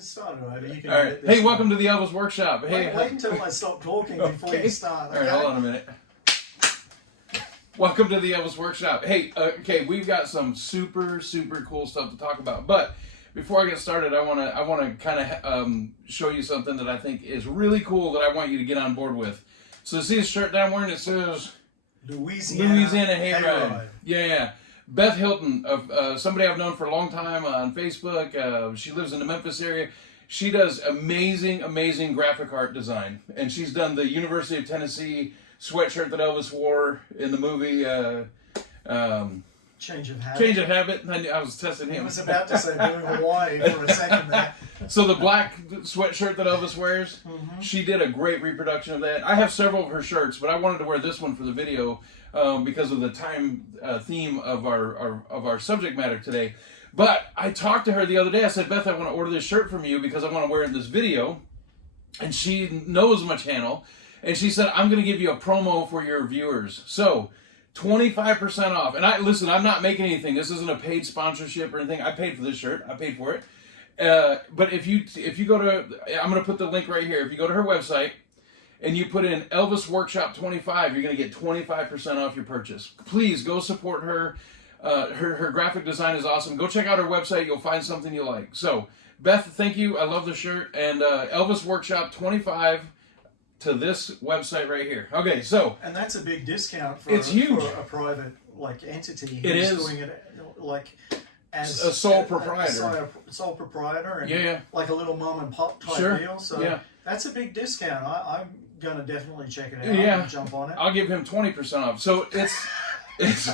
start it over. You can All right. Hey, welcome to the Elvis Workshop. Hey, wait until I stop talking before you start. Okay? All right, hold on a minute. Welcome to the Elvis Workshop. Hey, okay, we've got some super cool stuff to talk about. But before I get started, I want to kind of show you something that I think is really cool that I want you to get on board with. So see this shirt that I'm wearing? It says Louisiana Hayride. Yeah. Beth Hilton, somebody I've known for a long time on Facebook. She lives in the Memphis area. She does amazing graphic art design. And she's done the University of Tennessee sweatshirt that Elvis wore in the movie Change of Habit. I was testing him. I was about to say Blue Hawaii for a second there. So the black sweatshirt that Elvis wears, she did a great reproduction of that. I have several of her shirts, but I wanted to wear this one for the video because of the time theme of our subject matter today. But I talked to her the other day. I said, Beth, I want to order this shirt from you because I want to wear it in this video. And she knows my channel. And she said, I'm going to give you a promo for your viewers. So 25% off. And I'm not making anything. This isn't a paid sponsorship or anything. I paid for this shirt. I paid for it. But if you go to, I'm going to put the link right here. If you go to her website and you put in Elvis Workshop 25, you're going to get 25% off your purchase. Please go support her. Her graphic design is awesome. Go check out her website. You'll find something you like. So, Beth, thank you. I love the shirt. And Elvis Workshop 25 to this website right here. Okay, so. And that's a big discount for, it's huge. For a private entity it who's is. doing it as a sole proprietor. Sole proprietor and yeah. like a little mom and pop type deal. So that's a big discount. I'm going to definitely check it out and jump on it. I'll give him 20% off. So it's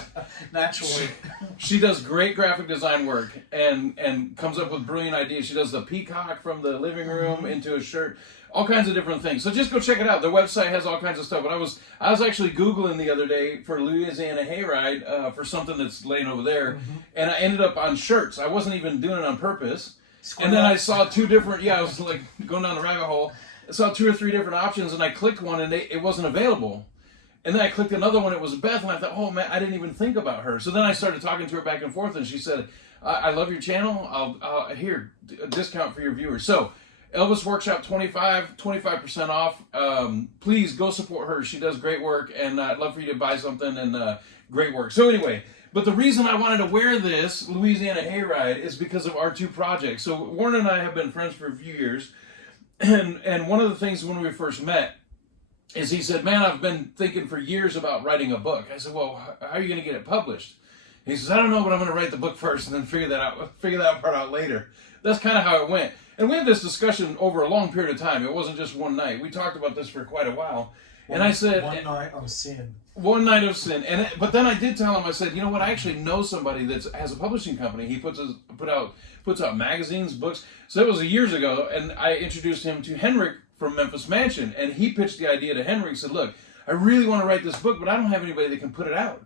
naturally. She does great graphic design work and comes up with brilliant ideas. She does the peacock from the living room into a shirt. All kinds of different things. So just go check it out. The website has all kinds of stuff. But I was actually Googling the other day for Louisiana Hayride for something that's laying over there. And I ended up on shirts. I wasn't even doing it on purpose. And then I saw two different, I was like going down the rabbit hole. I saw 2 or 3 different options and I clicked one and it wasn't available. And then I clicked another one, it was Beth, and I thought, oh man, I didn't even think about her. So then I started talking to her back and forth and she said, I love your channel. I'll here, a discount for your viewers. So Elvis Workshop 25% off. Please go support her. She does great work, and I'd love for you to buy something and great work. So anyway, but the reason I wanted to wear this Louisiana Hayride is because of our 2 projects. So Warren and I have been friends for a few years, and one of the things when we first met is he said, man, I've been thinking for years about writing a book. I said, well, how are you going to get it published? He says, I don't know, but I'm going to write the book first and then figure that part out later. That's kind of how it went. And we had this discussion over a long period of time. It wasn't just one night. We talked about this for quite a while. And I said... One night of sin. One night of sin. But then I did tell him, I said, you know what, I actually know somebody that has a publishing company. He puts out magazines, books. So that was years ago, and I introduced him to Henrik from Memphis Mansion. And he pitched the idea to Henrik. He said, look, I really want to write this book, but I don't have anybody that can put it out.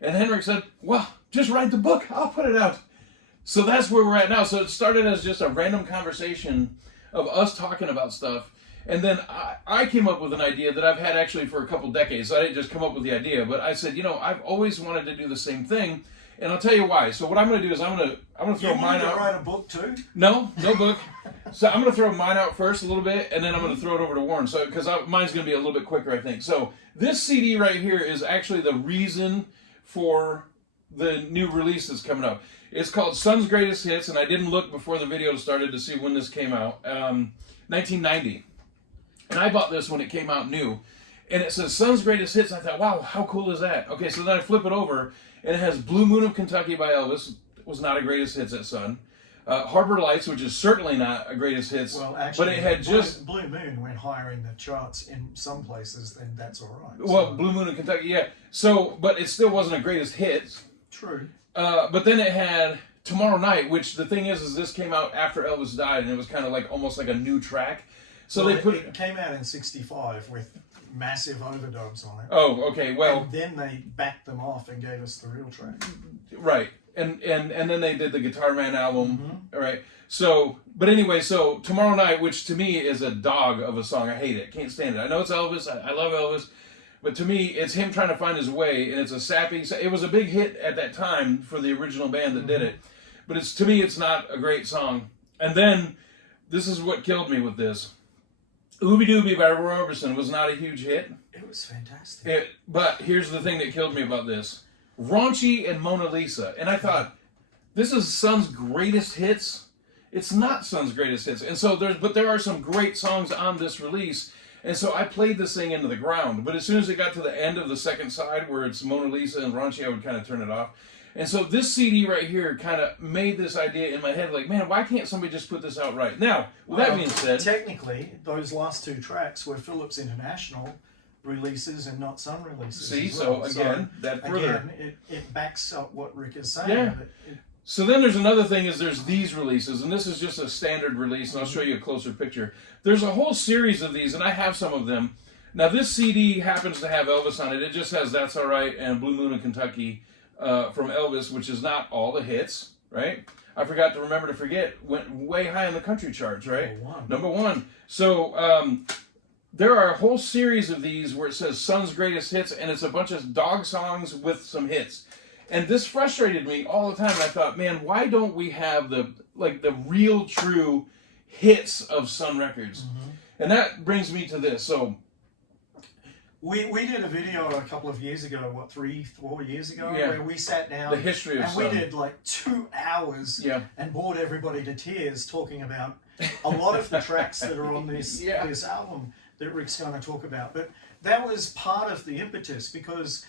And Henrik said, well, just write the book. I'll put it out. So that's where we're at now. So it started as just a random conversation of us talking about stuff. And then I came up with an idea that I've had actually for a couple decades. So I didn't just come up with the idea, but I said, I've always wanted to do the same thing. And I'll tell you why. So what I'm going to do is I'm going to throw mine out. You write a book too? No book. So I'm going to throw mine out first a little bit, and then I'm going to throw it over to Warren. So because mine's going to be a little bit quicker, I think. So this CD right here is actually the reason for the new release that's coming up. It's called Sun's Greatest Hits, and I didn't look before the video started to see when this came out. 1990. And I bought this when it came out new. And it says Sun's Greatest Hits. I thought, wow, how cool is that? Okay, so then I flip it over, and it has Blue Moon of Kentucky by Elvis. It was not a greatest hits at Sun. Harbor Lights, which is certainly not a greatest hits. Well, actually, but it had Blue Moon went higher in the charts in some places, then that's all right. Well, Blue Moon of Kentucky, yeah. So, but it still wasn't a greatest hits. True. But then it had Tomorrow Night, which the thing is this came out after Elvis died, and it was kind of like almost like a new track. So it came out in '65 with massive overdubs on it. Oh, okay. Well, and then they backed them off and gave us the real track. Right, and then they did the Guitar Man album. All right. So, but anyway, so Tomorrow Night, which to me is a dog of a song. I hate it. Can't stand it. I know it's Elvis. I love Elvis. But to me, it's him trying to find his way, and it's a sappy... It was a big hit at that time for the original band that did it. But to me, it's not a great song. And then this is what killed me with this. Ooby Dooby by Roy Orbison was not a huge hit. It was fantastic. But here's the thing that killed me about this. Raunchy and Mona Lisa. And I thought, this is Sun's greatest hits. It's not Sun's greatest hits. And so there are some great songs on this release. And so I played this thing into the ground. But as soon as it got to the end of the second side where it's Mona Lisa and Raunchy, I would kind of turn it off. And so this CD right here kind of made this idea in my head, like, man, why can't somebody just put this out right? Now, with that being said... Technically, those last two tracks were Philips International releases and not Sun releases. See, well. that further... Again, it backs up what Rick is saying. Yeah. So then there's another thing is there's these releases, and this is just a standard release, and I'll show you a closer picture. There's a whole series of these, and I have some of them. Now, this CD happens to have Elvis on it. It just has That's All Right and Blue Moon in Kentucky from Elvis, which is not all the hits, right? I forgot to remember to forget, went way high in the country charts, right? Number one. So there are a whole series of these where it says Sun's Greatest Hits, and it's a bunch of dog songs with some hits. And this frustrated me all the time. I thought, man, why don't we have the real true hits of Sun Records? And that brings me to this. So we did a video a couple of years ago, 3-4 years ago, where we sat down. The history of Sun. And we did like 2 hours and bored everybody to tears talking about a lot of the tracks that are on this album that Rick's going to talk about. But that was part of the impetus because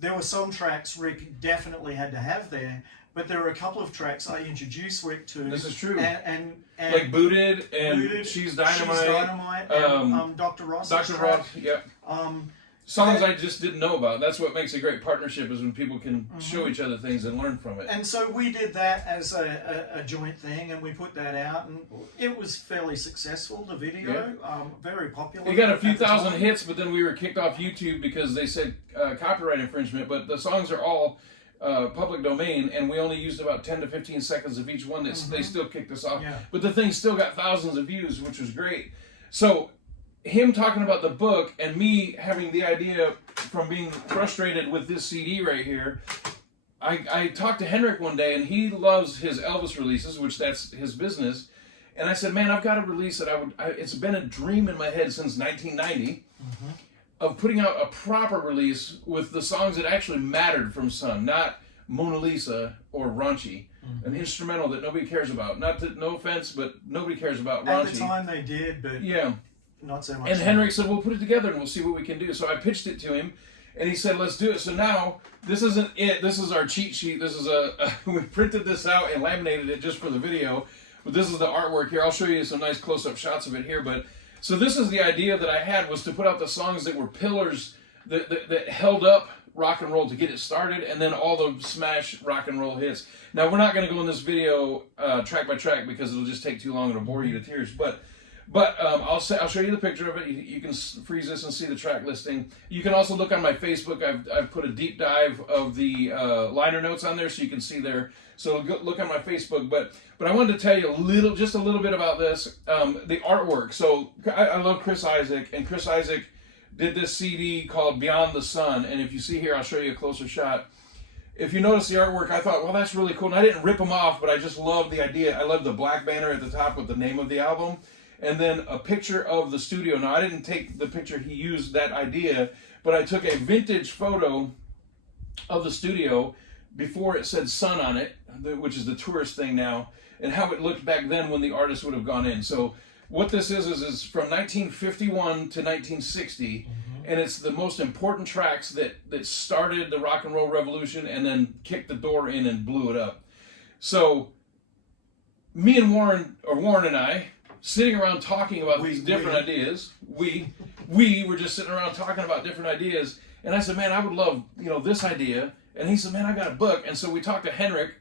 there were some tracks Rick definitely had to have there, but there were a couple of tracks I introduced Rick to. This is true. And like Booted and She's Dynamite. And Dr. Ross. Dr. Ross, yeah. Songs I just didn't know about. That's what makes a great partnership is when people can show each other things and learn from it. And so we did that as a joint thing, and we put that out, and it was fairly successful, the video. Very popular. It got a few thousand hits, but then we were kicked off YouTube because they said copyright infringement, but the songs are all public domain, and we only used about 10 to 15 seconds of each one. They still kicked us off. But the thing still got thousands of views, which was great. So him talking about the book and me having the idea from being frustrated with this CD right here, I talked to Henrik one day, and he loves his Elvis releases, which that's his business. And I said, man, I've got a release that it's been a dream in my head since 1990 of putting out a proper release with the songs that actually mattered from Sun, not Mona Lisa or Raunchy. An instrumental that nobody cares about. No offense, but nobody cares about Raunchy. At the time they did, but not so much. And Henrik said, we'll put it together and we'll see what we can do. So I pitched it to him, and he said, let's do it. So now, this isn't it. This is our cheat sheet. This is we printed this out and laminated it just for the video. But this is the artwork here. I'll show you some nice close-up shots of it here. But so this is the idea that I had, was to put out the songs that were pillars that held up rock and roll to get it started, and then all the smash rock and roll hits. Now, we're not going to go in this video track by track because it'll just take too long and it'll bore you to tears. But I'll show you the picture of it. You can freeze this and see the track listing. You can also look on my Facebook. I've put a deep dive of the liner notes on there, so you can see there. So look on my Facebook. But I wanted to tell you just a little bit about this, the artwork. So I love Chris Isaak, and Chris Isaak did this CD called Beyond the Sun. And if you see here, I'll show you a closer shot. If you notice the artwork, I thought, well, that's really cool. And I didn't rip them off, but I just love the idea. I love the black banner at the top with the name of the album. And then a picture of the studio. Now, I didn't take the picture he used, that idea, but I took a vintage photo of the studio before it said Sun on it, which is the tourist thing now, and how it looked back then when the artist would have gone in. So what this is from 1951 to 1960, and it's the most important tracks that started the rock and roll revolution and then kicked the door in and blew it up. So me and Warren and I, sitting around talking about these different ideas. We were just sitting around talking about different ideas, and I said, man, I would love, this idea. And he said, man, I got a book. And so we talked to Henrik,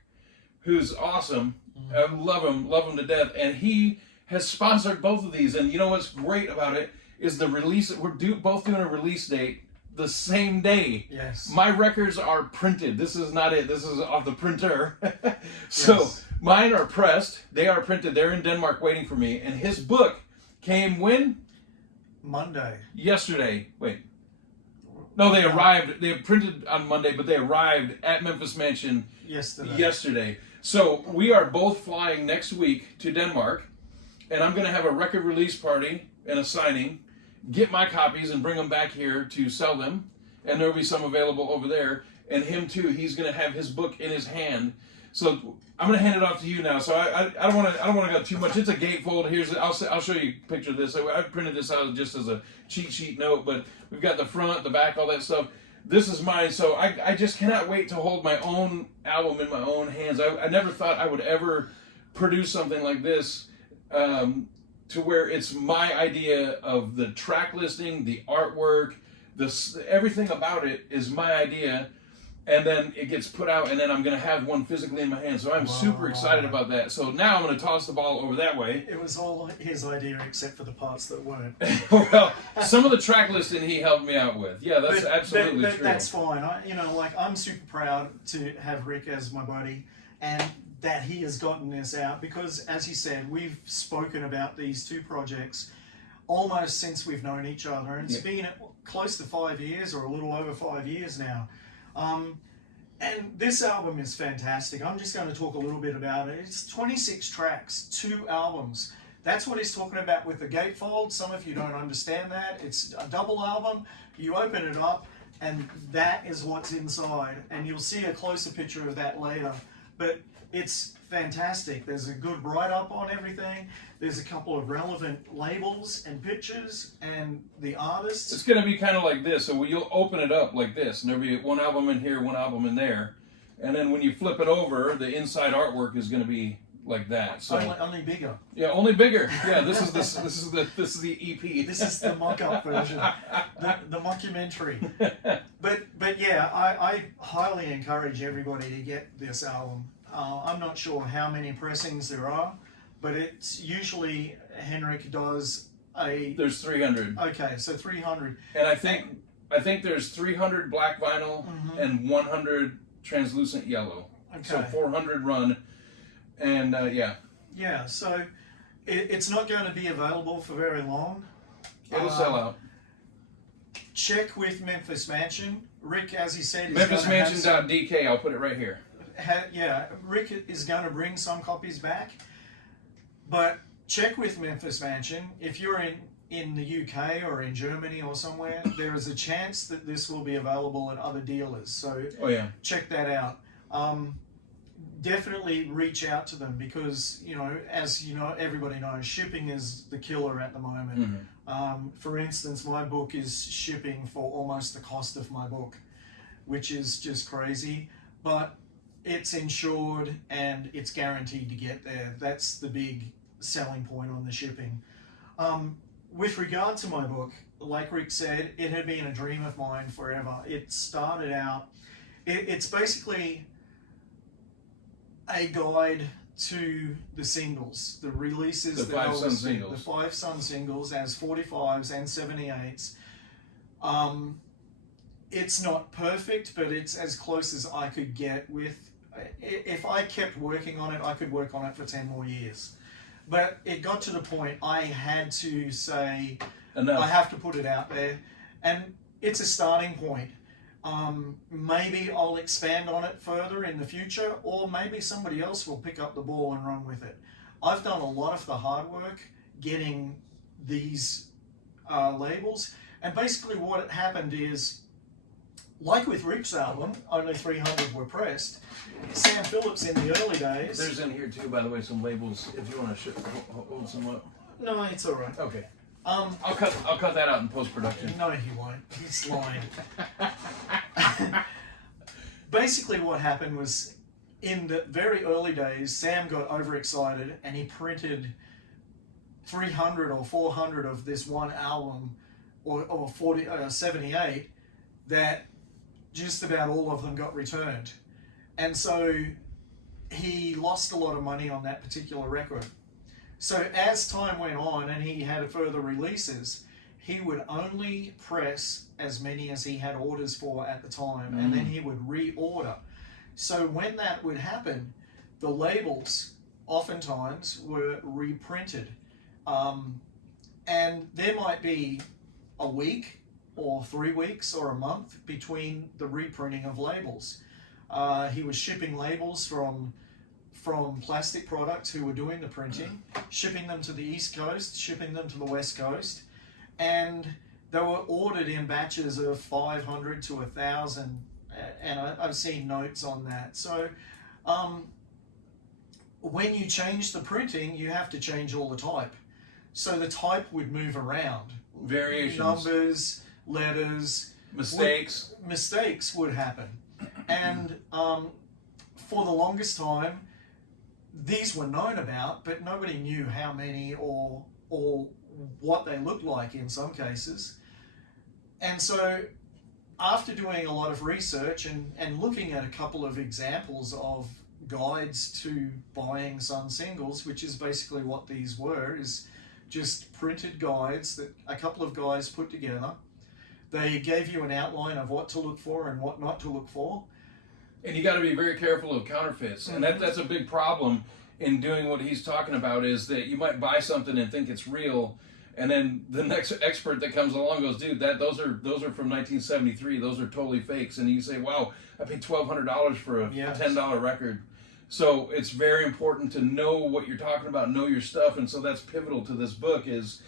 who's awesome. I love him to death. And he has sponsored both of these. And you know what's great about it is the release. We're both doing a release date the same day. Yes. My records are printed. This is not it. This is off the printer. So. Yes. Mine are pressed. They are printed. They're in Denmark waiting for me. And his book came when? Monday. Yesterday. Wait. No, they arrived. They printed on Monday, but they arrived at Memphis Mansion yesterday. So we are both flying next week to Denmark. and I'm going to have a record release party and a signing, get my copies and bring them back here to sell them, and there'll be some available over there. And him too, he's going to have his book in his hand. So I'm going to hand it off to you now. So I don't want to go too much. It's a gatefold. I'll show you a picture of this. I printed this out just as a cheat sheet note, but we've got the front, the back, all that stuff. This is mine. So I just cannot wait to hold my own album in my own hands. I never thought I would ever produce something like this, to where it's my idea of the track listing, the artwork, everything about it is my idea. And then it gets put out, and then I'm going to have one physically in my hand. So I'm super excited about that. So now I'm going to toss the ball over that way. It was all his idea except for the parts that weren't. Well, some of the track listing he helped me out with. Yeah, that's absolutely true. That's fine. I'm super proud to have Rick as my buddy, and that he has gotten this out because, as he said, we've spoken about these two projects almost since we've known each other. And it's been close to 5 years or a little over 5 years now. And this album is fantastic. I'm just going to talk a little bit about it. It's 26 tracks, 2 albums. That's what he's talking about with the gatefold. Some of you don't understand that. It's a double album. You open it up, and that is what's inside. And you'll see a closer picture of that later. But it's fantastic. There's a good write-up on everything. There's a couple of relevant labels and pictures and the artists. It's going to be kind of like this. So you'll open it up like this, and there'll be one album in here, one album in there. And then when you flip it over, the inside artwork is going to be like that. So only bigger. Yeah, only bigger. Yeah, this is the EP. This is the mock-up version, the mockumentary. But yeah, I highly encourage everybody to get this album. I'm not sure how many pressings there are, but it's usually Henrik does a. There's 300. Okay, so 300. And I think there's 300 black vinyl and 100 translucent yellow. Okay. So 400 run, and yeah. Yeah, so it's not going to be available for very long. It'll sell out. Check with Memphis Mansion. Rick, as he said, is MemphisMansion.dk. I'll put it right here. Rick is going to bring some copies back, but check with Memphis Mansion. If you're in the UK or in Germany or somewhere, there is a chance that this will be available at other dealers. So check that out. Definitely reach out to them because, as you know, everybody knows, shipping is the killer at the moment. For instance, my book is shipping for almost the cost of my book, which is just crazy. But it's insured and it's guaranteed to get there. That's the big selling point on the shipping. With regard to my book, like Rick said, it had been a dream of mine forever. It started out, it's basically a guide to the singles, the releases, the 5 Sun Singles. The 5 Sun Singles as 45s and 78s. It's not perfect, but it's as close as I could get with. If I kept working on it, I could work on it for 10 more years. But it got to the point I had to say, enough. I have to put it out there. And it's a starting point. Maybe I'll expand on it further in the future, or maybe somebody else will pick up the ball and run with it. I've done a lot of the hard work getting these labels. And basically what happened is, like with Rick's album, only 300 were pressed. Sam Phillips in the early days. There's in here too, by the way, some labels if you want to hold some up. No, it's all right. Okay. I'll cut that out in post production. No, he won't. He's lying. Basically, what happened was, in the very early days, Sam got overexcited and he printed 300 or 400 of this one album, or 78, that just about all of them got returned. And so he lost a lot of money on that particular record. So as time went on and he had further releases, he would only press as many as he had orders for at the time, and then he would reorder. So when that would happen, the labels oftentimes were reprinted. And there might be a week or 3 weeks or a month between the reprinting of labels. He was shipping labels from from plastic products who were doing the printing, shipping them to the East Coast, shipping them to the West Coast, and they were ordered in batches of 500 to 1,000, and I've seen notes on that. So when you change the printing, you have to change all the type. So the type would move around. Variations. Numbers, letters. Mistakes would happen. And for the longest time, these were known about, but nobody knew how many or what they looked like in some cases. And so after doing a lot of research and looking at a couple of examples of guides to buying Sun Singles, which is basically what these were, is just printed guides that a couple of guys put together. They gave you an outline of what to look for and what not to look for. And you got to be very careful of counterfeits. And that's a big problem in doing what he's talking about, is that you might buy something and think it's real, and then the next expert that comes along goes, dude, those are from 1973. Those are totally fakes. And you say, wow, I paid $1,200 for a $10 record. So it's very important to know what you're talking about, know your stuff. And so that's pivotal to this book, is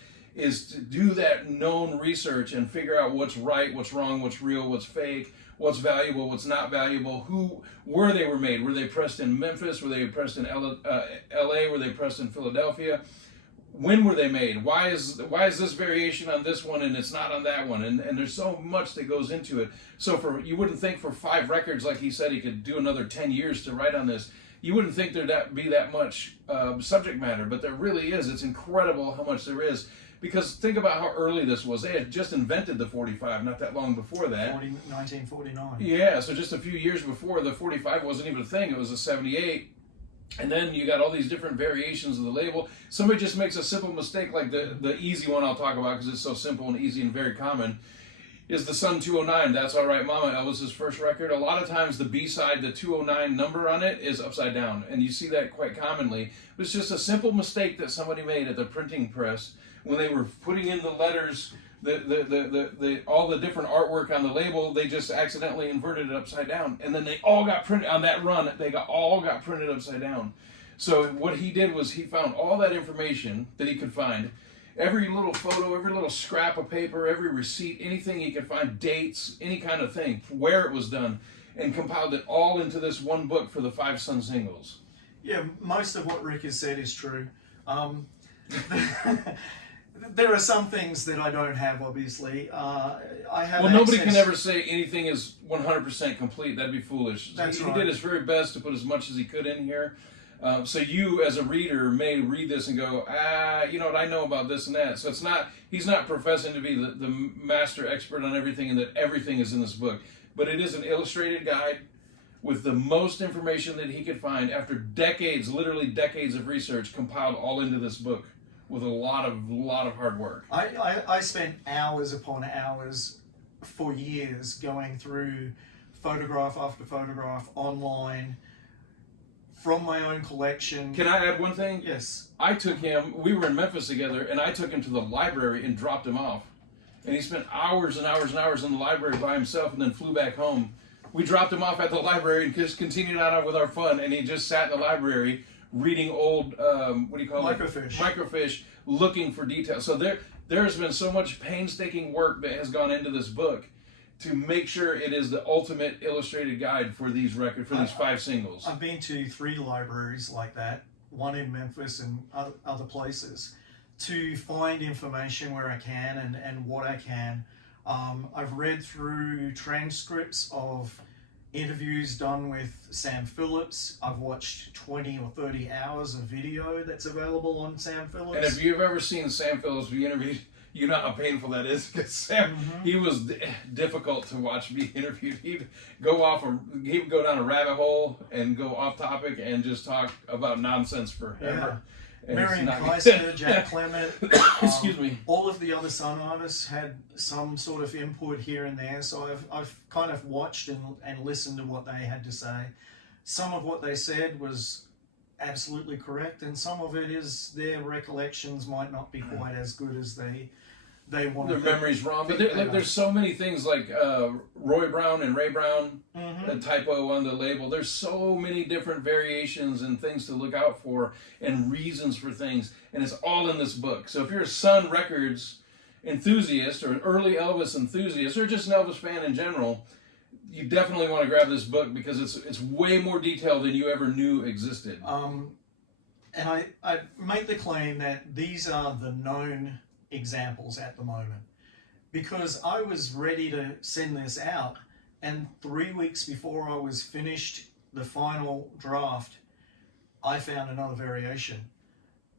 to do that known research and figure out what's right, what's wrong, what's real, what's fake, what's valuable, what's not valuable, where they were made. Were they pressed in Memphis? Were they pressed in LA? Were they pressed in Philadelphia? When were they made? Why is this variation on this one and it's not on that one? And there's so much that goes into it. So you wouldn't think for 5 records, like he said, he could do another 10 years to write on this. You wouldn't think there'd be that much subject matter, but there really is. It's incredible how much there is. Because think about how early this was. They had just invented the 45 not that long before that. 1949. Yeah, so just a few years before, the 45 wasn't even a thing. It was a 78. And then you got all these different variations of the label. Somebody just makes a simple mistake, like the easy one I'll talk about because it's so simple and easy and very common, is the Sun 209. That's All Right Mama, Elvis's first record. A lot of times the B-side, the 209 number on it, is upside down. And you see that quite commonly. But it's just a simple mistake that somebody made at the printing press when they were putting in the letters, all the different artwork on the label. They just accidentally inverted it upside down, and then they all got printed on that run. All got printed upside down. So what he did was he found all that information that he could find, every little photo, every little scrap of paper, every receipt, anything he could find, dates, any kind of thing, where it was done, and compiled it all into this one book for the 5 Sun Singles. Yeah, most of what Rick has said is true. There are some things that I don't have, obviously. I have. Well, nobody can ever say anything is 100% complete. That'd be foolish. That's He right. did his very best to put as much as he could in here. So you, as a reader, may read this and go, you know what, I know about this and that. So he's not professing to be the master expert on everything and that everything is in this book. But it is an illustrated guide with the most information that he could find after decades, literally decades of research, compiled all into this book with a lot of hard work. I spent hours upon hours for years going through photograph after photograph online from my own collection. Can I add one thing? Yes. We were in Memphis together, and I took him to the library and dropped him off. And he spent hours and hours and hours in the library by himself and then flew back home. We dropped him off at the library and just continued on with our fun, and he just sat in the library reading old, microfiche, looking for details. So there's been so much painstaking work that has gone into this book to make sure it is the ultimate illustrated guide for these these 5 singles. I've been to 3 libraries like that, one in Memphis and other places, to find information where I can and what I can. I've read through transcripts of interviews done with Sam Phillips. I've watched 20 or 30 hours of video that's available on Sam Phillips. And if you've ever seen Sam Phillips be interviewed, you know how painful that is, because Sam, he was difficult to watch be interviewed. He'd go down a rabbit hole and go off topic and just talk about nonsense forever. Yeah. Miriam Kaiser, Jack Clement, excuse me. All of the other Sun artists had some sort of input here and there, so I've kind of watched and listened to what they had to say. Some of what they said was absolutely correct, and some of it is their recollections might not be quite as good as they they want their memory's wrong. But there's so many things like Roy Brown and Ray Brown, a typo on the label. There's so many different variations and things to look out for and reasons for things, and it's all in this book. So if you're a Sun Records enthusiast or an early Elvis enthusiast or just an Elvis fan in general, you definitely want to grab this book because it's way more detailed than you ever knew existed. And I make the claim that these are the known examples at the moment, because I was ready to send this out, and 3 weeks before I was finished the final draft, I found another variation.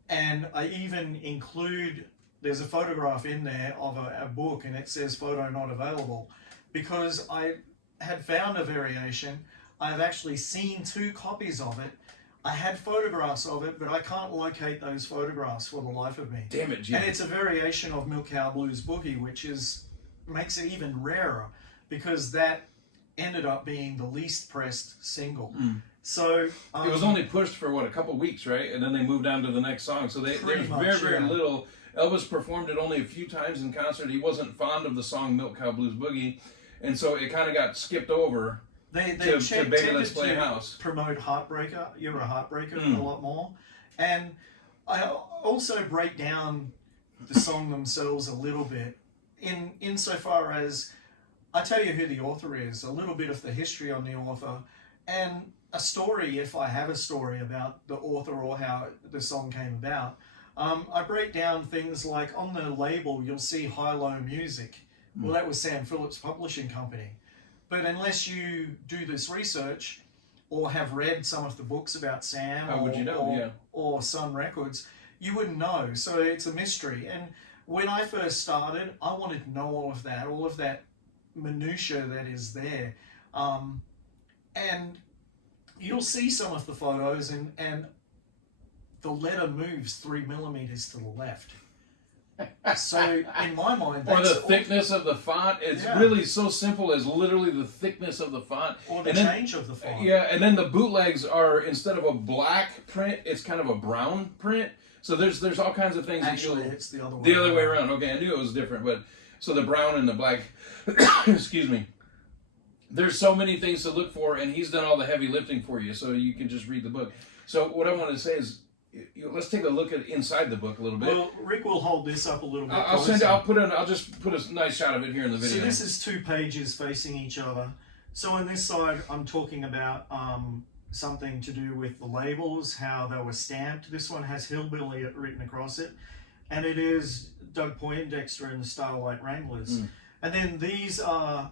And I even include, there's a photograph in there of a book, and it says photo not available, because I had found a variation. I've actually seen 2 copies of it. I had photographs of it, but I can't locate those photographs for the life of me. Damn it, Jim. And it's a variation of Milk Cow Blues Boogie, which makes it even rarer, because that ended up being the least pressed single. So it was only pushed for a couple weeks, right? And then they moved on to the next song. So there's very little. Elvis performed it only a few times in concert. He wasn't fond of the song Milk Cow Blues Boogie, and so it kind of got skipped over. They to Baby Let's Play to House. Promote Heartbreaker, You're a Heartbreaker a lot more. And I also break down the song themselves a little bit insofar as I tell you who the author is, a little bit of the history on the author, and a story if I have a story about the author or how the song came about. I break down things like on the label you'll see High-Low Music. Well, that was Sam Phillips Publishing Company. But unless you do this research or have read some of the books about Sam or Sun Records, you wouldn't know. So it's a mystery. And when I first started, I wanted to know all of that minutiae that is there. And you'll see some of the photos and the letter moves 3 millimeters to the left. So in my mind, or the thickness of the font, it's really so simple as literally the thickness of the font, or the change of the font. Yeah, and then the bootlegs are, instead of a black print, it's kind of a brown print. So there's all kinds of things. Actually, it's the other way. The other way around. Okay, I knew it was different, but so the brown and the black. Excuse me. There's so many things to look for, and he's done all the heavy lifting for you, so you can just read the book. So what I want to say is, let's take a look at inside the book a little bit. Well, Rick will hold this up a little bit. I'll just put a nice shot of it here in the video. See, this is 2 pages facing each other. So on this side, I'm talking about something to do with the labels, how they were stamped. This one has Hillbilly written across it, and it is Doug Poindexter and the Starlight Wranglers. And then these are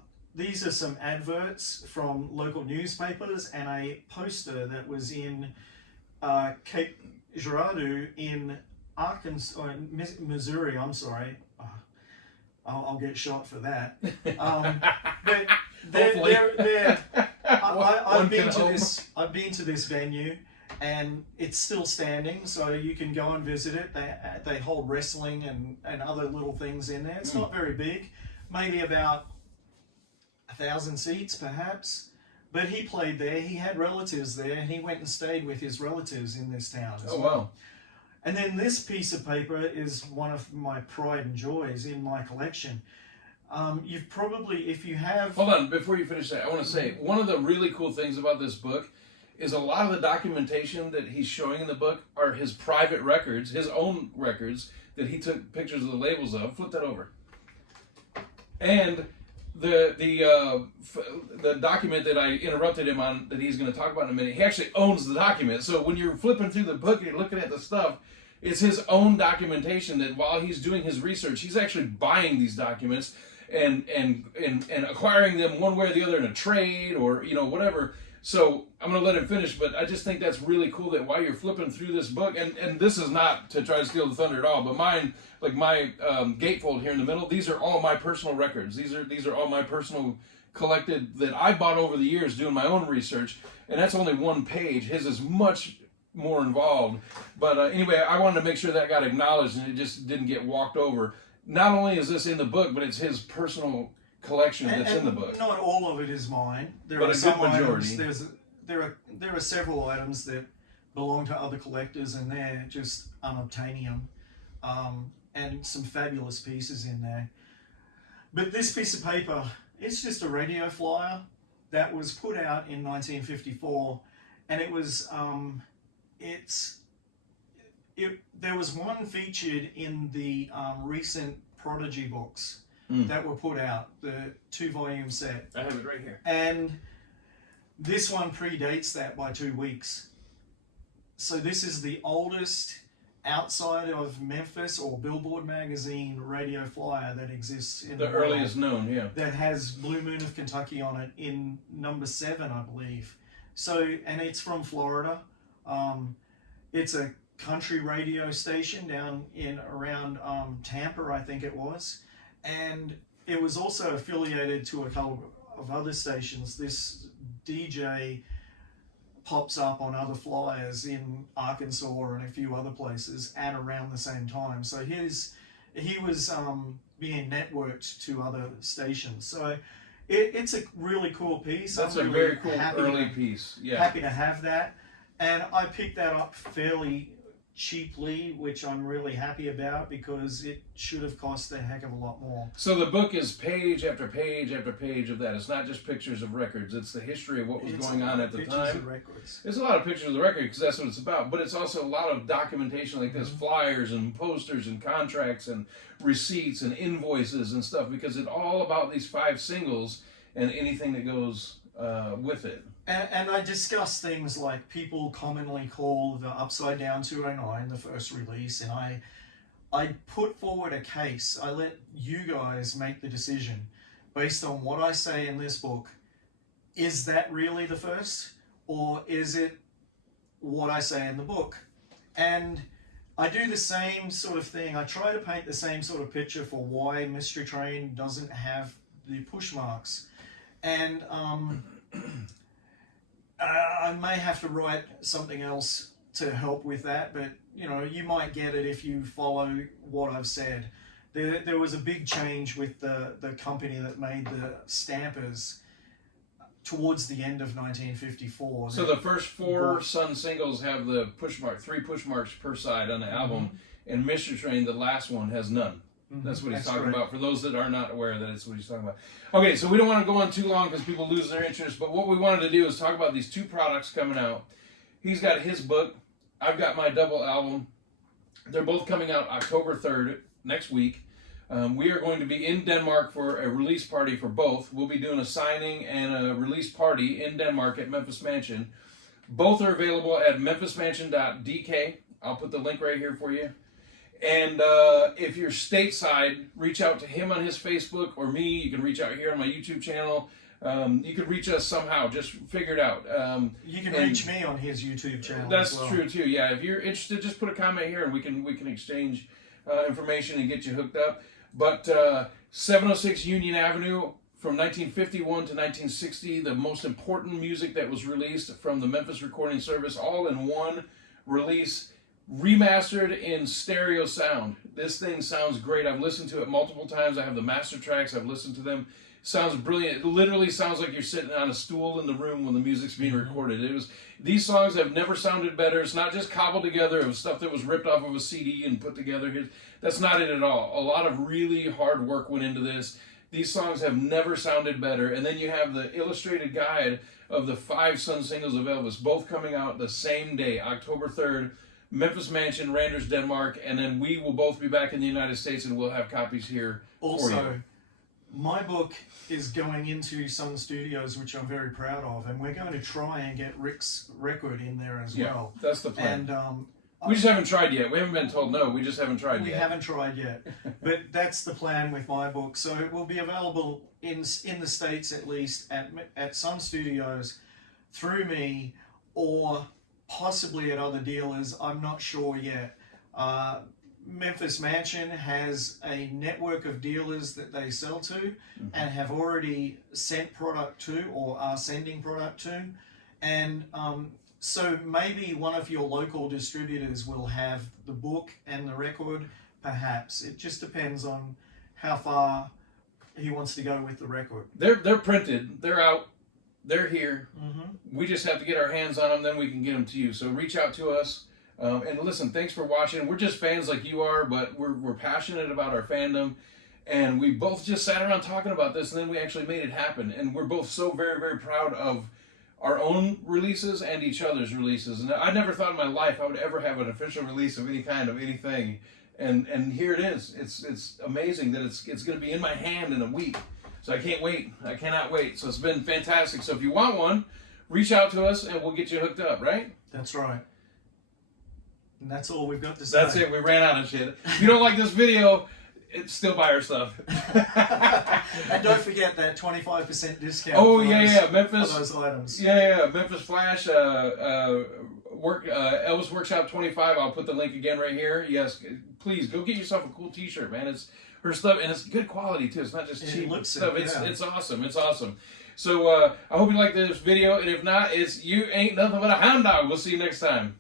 some adverts from local newspapers and a poster that was in Cape Girardeau in Arkansas, or Missouri. I'm sorry, I'll get shot for that. But I've been to this venue, and it's still standing, so you can go and visit it. They hold wrestling and other little things in there. It's not very big, maybe about 1,000 seats, perhaps. But he played there, he had relatives there, and he went and stayed with his relatives in this town as well. Wow. And then this piece of paper is one of my pride and joys in my collection. You've probably, if you have... Hold on, before you finish that, I want to say, one of the really cool things about this book is a lot of the documentation that he's showing in the book are his private records, his own records, that he took pictures of the labels of. Flip that over. And the document that I interrupted him on that he's going to talk about in a minute, he actually owns the document. So when you're flipping through the book and you're looking at the stuff, it's his own documentation that while he's doing his research, he's actually buying these documents and acquiring them one way or the other in a trade or whatever. So I'm going to let him finish, but I just think that's really cool that while you're flipping through this book, and this is not to try to steal the thunder at all, but mine, like my gatefold here in the middle, these are all my personal records. These are all my personal collected that I bought over the years doing my own research, and that's only one page. His is much more involved. But anyway, I wanted to make sure that got acknowledged and it just didn't get walked over. Not only is this in the book, but it's his personal collection that's in the book. Not all of it is mine. There but are a some good majority. Items, there are several items that belong to other collectors, and they're just unobtainium. and some fabulous pieces in there. But this piece of paper, it's just a radio flyer that was put out in 1954, and it was there was one featured in the recent Prodigy books that were put out, the 2-volume set. I have it right here. And this one predates that by 2 weeks. So this is the oldest outside of Memphis or Billboard magazine radio flyer that exists in the world. The earliest known, yeah. That has Blue Moon of Kentucky on it in number 7, I believe. So, and it's from Florida. It's a country radio station down in around Tampa, I think it was. And it was also affiliated to a couple of other stations. This DJ pops up on other flyers in Arkansas and a few other places at around the same time. So he was being networked to other stations. So it's a really cool piece. That's I'm a really very cool early piece. Yeah. Happy to have that. And I picked that up fairly cheaply, which I'm really happy about because it should have cost a heck of a lot more. So the book is page after page after page of that. It's not just pictures of records. It's the history of what was going on at the time. Of records. There's a lot of pictures of the record because that's what it's about. But it's also a lot of documentation like this, flyers and posters and contracts and receipts and invoices and stuff, because it's all about these 5 singles and anything that goes with it. And I discuss things like people commonly call the Upside Down 209 the first release, and I put forward a case. I let you guys make the decision based on what I say in this book. Is that really the first, or is it what I say in the book? And I do the same sort of thing. I try to paint the same sort of picture for why Mystery Train doesn't have the push marks. And I may have to write something else to help with that, but you know, you might get it if you follow what I've said. There was a big change with the company that made the stampers towards the end of 1954. So the first 4 Sun singles have the push mark, 3 push marks per side on the album, and Mystery Train, the last one, has none. That's what he's talking about. For those that are not aware, that it's what he's talking about. Okay, so we don't want to go on too long because people lose their interest, but what we wanted to do is talk about these 2 products coming out. He's got his book. I've got my double album. They're both coming out October 3rd, next week. We are going to be in Denmark for a release party for both. We'll be doing a signing and a release party in Denmark at Memphis Mansion. Both are available at memphismansion.dk. I'll put the link right here for you. And if you're stateside, reach out to him on his Facebook or me. You can reach out here on my YouTube channel. You can reach us somehow. Just figure it out. You can reach me on his YouTube channel. That's as well. true too. Yeah, if you're interested, just put a comment here, and we can exchange information and get you hooked up. But 706 Union Avenue from 1951 to 1960, the most important music that was released from the Memphis Recording Service, all in one release. Remastered in stereo sound. This thing sounds great. I've listened to it multiple times. I have the master tracks. I've listened to them. Sounds brilliant. It literally sounds like you're sitting on a stool in the room when the music's being recorded. These songs have never sounded better. It's not just cobbled together. It was stuff that was ripped off of a CD and put together. That's not it at all. A lot of really hard work went into this. These songs have never sounded better. And then you have the illustrated guide of the 5 Sun Singles of Elvis, both coming out the same day, October 3rd. Memphis Mansion, Randers, Denmark, and then we will both be back in the United States, and we'll have copies here for you. Also, my book is going into Sun Studios, which I'm very proud of, and we're going to try and get Rick's record in there as well. That's the plan. And we just haven't tried yet. We haven't been told no. We just haven't tried yet. We haven't tried yet, but that's the plan with my book. So it will be available in the States at least at Sun Studios through me, or possibly at other dealers. I'm not sure yet. Memphis Mansion has a network of dealers that they sell to and have already sent product to or are sending product to. And so maybe one of your local distributors will have the book and the record, perhaps. It just depends on how far he wants to go with the record. They're printed. They're out. They're here. We just have to get our hands on them, then we can get them to you. So reach out to us. And listen, thanks for watching. We're just fans like you are, but we're passionate about our fandom. And we both just sat around talking about this, and then we actually made it happen. And we're both so very, very proud of our own releases and each other's releases. And I never thought in my life I would ever have an official release of any kind of anything. And here it is. It's amazing that it's going to be in my hand in a week. So I can't wait. I cannot wait. So it's been fantastic. So if you want one, reach out to us and we'll get you hooked up, right? That's right. And that's all we've got to say. That's it. We ran out of shit. If you don't like this video, still buy our stuff. And don't forget that 25% discount. Oh, yeah. Memphis. For those items. Yeah. Memphis Flash, Elvis Workshop 25. I'll put the link again right here. Yes, please go get yourself a cool t-shirt, man. It's her stuff, and it's good quality, too. It's not just cheap stuff. It's awesome. It's awesome. So I hope you like this video, and if not, you ain't nothing but a hound dog. We'll see you next time.